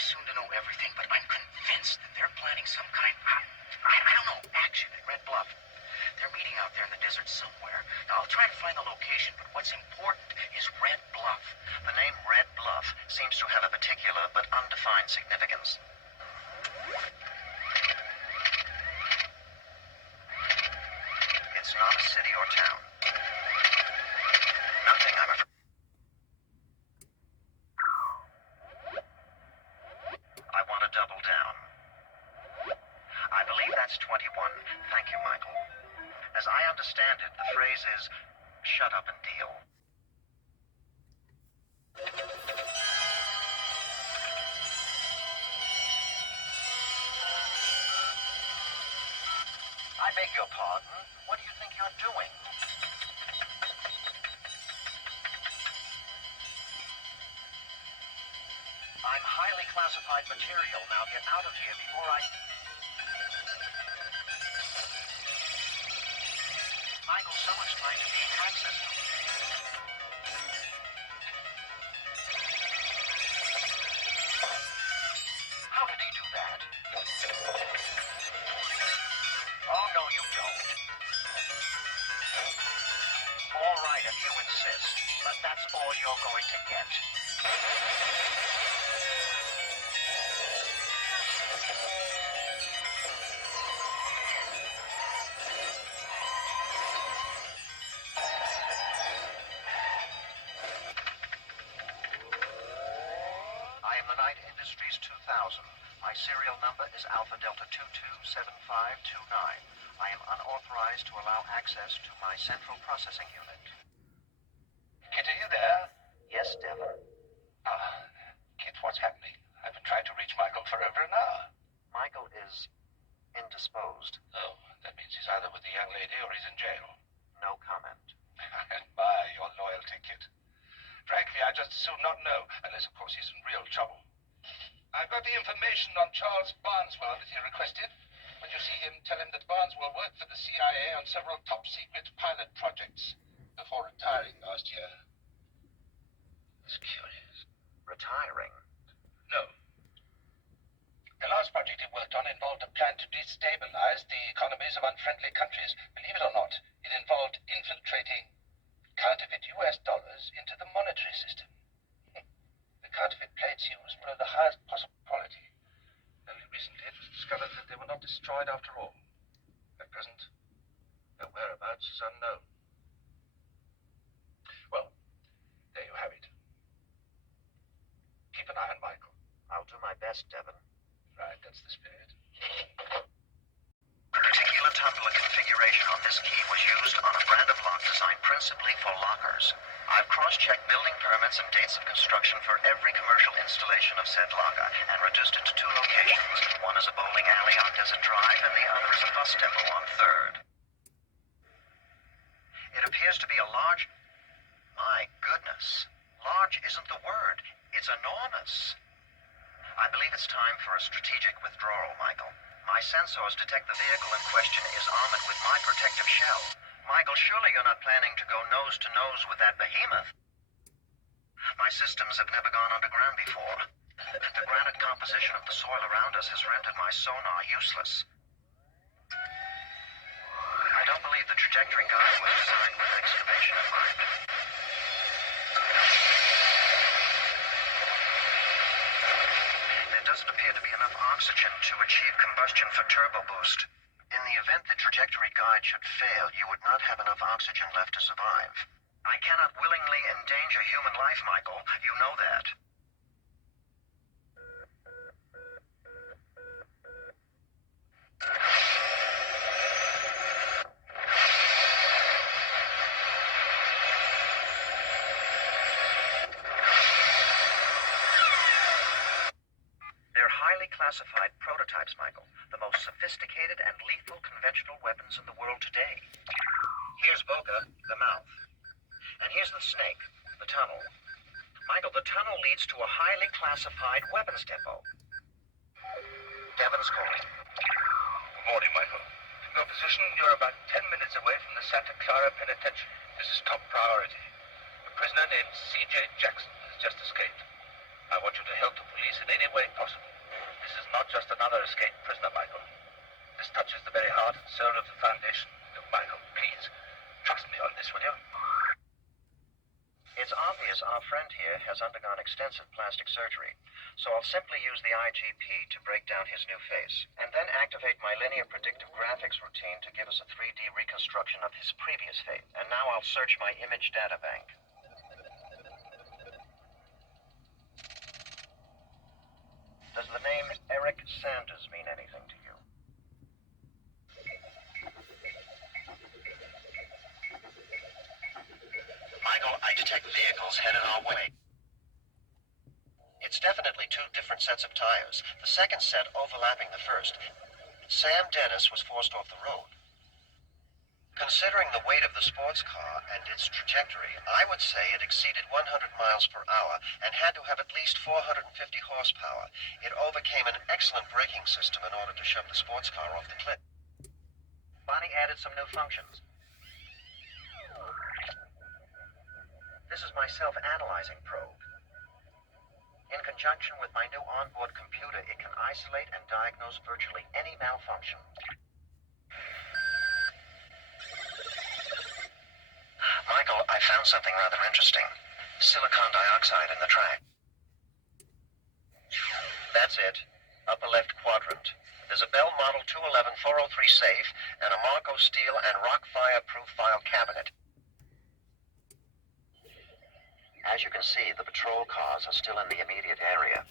soon to know everything, but I'm convinced that they're planning some kind I don't know, action at Red Bluff. They're meeting out there in the desert somewhere. Now, I'll try to find the location, but what's important is Red Bluff. The name Red Bluff seems to have a particular but undefined significance. It's not a city or town. Nothing, I'm afraid. I want to double down. I believe that's 21. Thank you, Michael. As I understand it, the phrase is, shut up and deal. I beg your pardon. What do you think you're doing? I'm highly classified material. Now get out of here before I... Michael, someone's trying to gain access to me. How did he do that? Oh, no, you don't. All right, if you insist, but that's all you're going to get. I am the Night Industries 2000. My serial number is Alpha Delta 227529. I am unauthorized to allow access to my central processing unit. KITT, are you there? Yes, Devon. KITT, what's happening? I've been trying to reach Michael for over an hour. Michael is indisposed. Oh, that means he's either with the young lady or he's in jail. No comment. I admire your loyalty, KITT. Frankly, I'd just as soon not know, unless, of course, he's in real trouble. I've got the information on Charles Barneswell that he requested. When you see him, tell him that Barneswell worked for the CIA on several top-secret pilot projects before retiring last year. It's curious. Retiring? No. The last project he worked on involved a plan to destabilize the economies of unfriendly countries. Believe it or not, it involved infiltrating counterfeit US dollars into the monetary system. The counterfeit plates used were of the highest possible quality. Only recently it was discovered that they were not destroyed after all. At present, their whereabouts is unknown. Well, there you have it. Keep an eye on Michael. I'll do my best, Devon. Right, that's the spirit. The particular tumbler configuration on this key was used on a brand of lock designed principally for lockers. I've cross-checked building permits and dates of construction for every commercial installation of said locker and reduced it to 2 locations. One is a bowling alley on Desert Drive and the other is a bus depot on 3rd. It appears to be a large... My goodness. Large isn't the word. It's enormous. I believe it's time for a strategic withdrawal, Michael. My sensors detect the vehicle in question is armored with my protective shell. Michael, surely you're not planning to go nose to nose with that behemoth? My systems have never gone underground before. The granite composition of the soil around us has rendered my sonar useless. I don't believe the trajectory guide was designed with excavation in mind. There doesn't appear to be enough oxygen to achieve combustion for turbo boost. In the event the trajectory guide should fail, you would not have enough oxygen left to survive. I cannot willingly endanger human life, Michael. You know that. They're highly classified prototypes, Michael. The most sophisticated and lethal conventional weapons in the world today. Here's Boca, the mouth. And here's the snake, the tunnel. Michael, the tunnel leads to a highly classified weapons depot. Devon's calling. Good morning, Michael. Your position, you're about 10 minutes away from the Santa Clara Penitentiary. This is top priority. A prisoner named C.J. Jackson has just escaped. I want you to help the police in any way possible. This is not just another escaped prisoner, Michael. This touches the very heart and soul of the Foundation. Michael, please, trust me on this, will you? It's obvious our friend here has undergone extensive plastic surgery, so I'll simply use the IGP to break down his new face, and then activate my linear predictive graphics routine to give us a 3D reconstruction of his previous face. And now I'll search my image data bank. Does the name Eric Sanders mean anything to you? Michael, I detect vehicles headed our way. It's definitely two different sets of tires, the second set overlapping the first. Sam Dennis was forced off the road. Considering the weight of the sports car and its trajectory, I would say it exceeded 100 miles per hour and had to have at least 450 horsepower. It overcame an excellent braking system in order to shove the sports car off the cliff. Bonnie added some new functions. This is my self-analyzing probe. In conjunction with my new onboard computer, it can isolate and diagnose virtually any malfunction. Michael, I found something rather interesting. Silicon dioxide in the track. That's it. Upper left quadrant. There's a Bell Model 211-403 safe and a Marco steel and rock fireproof file cabinet. As you can see, the patrol cars are still in the immediate area.